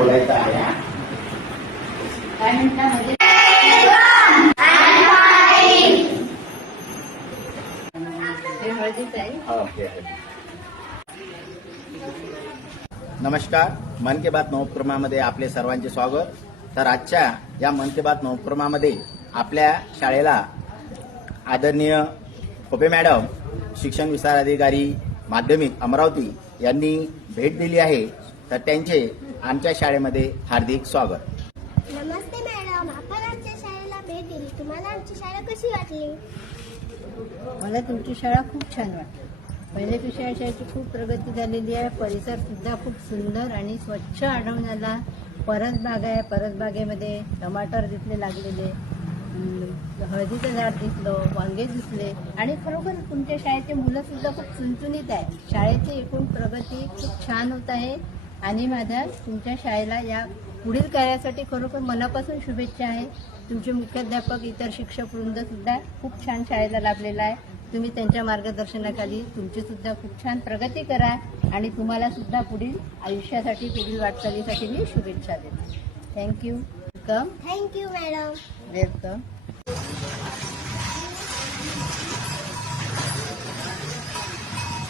बोलायचं आहे. काय म्हणता म्हणजे हळदीच आहे. नमस्कार, मन की बात नवोपक्रमामध्ये आपले सर्वांचे स्वागत. तर आजच्या या मन की बात नवोपक्रमामध्ये आपल्या शाळेला आदरणीय खोपे मॅडम, शिक्षण विस्तार अधिकारी माध्यमिक अमरावती यांनी भेट दिली आहे. तर त्यांचे आमच्या शाळेमध्ये हार्दिक स्वागत. नमस्ते मॅडम, आपण आमच्या शाळेला भेट दिली. तुम्हाला आमची शाळा कशी वाटली? मला तुमची शाळा खूप छान वाटली. पहिल्यापेक्षा शाळेची खूप प्रगती झालेली आहे. परिसर सुद्धा खूप सुंदर आणि स्वच्छ आढळून आला. परसबाग आहे, परसबागेमध्ये टमाटर दिसले लागलेले, हळदीचं झाड दिसलं, वांगे दिसले आणि खरोखर तुमच्या शाळेचे मुलं सुद्धा खूप चुणचुणीत आहे. शाळेची एकूण प्रगती खूप छान होत आहे आणि माझ्या तुमच्या शाळेला या पुढील कार्यासाठी खरोखर मनापासून शुभेच्छा आहे. तुमचे मुख्याध्यापक, इतर शिक्षक वृंद सुद्धा खूप छान शाळेला लाभलेला आहे. तुम्ही त्यांच्या मार्गदर्शनाखाली तुमची सुद्धा खूप छान प्रगती करा आणि तुम्हाला सुद्धा पुढील आयुष्यासाठी, पुढील वाटचालीसाठी मी शुभेच्छा देते. Thank you. Welcome. Thank you madam. Welcome.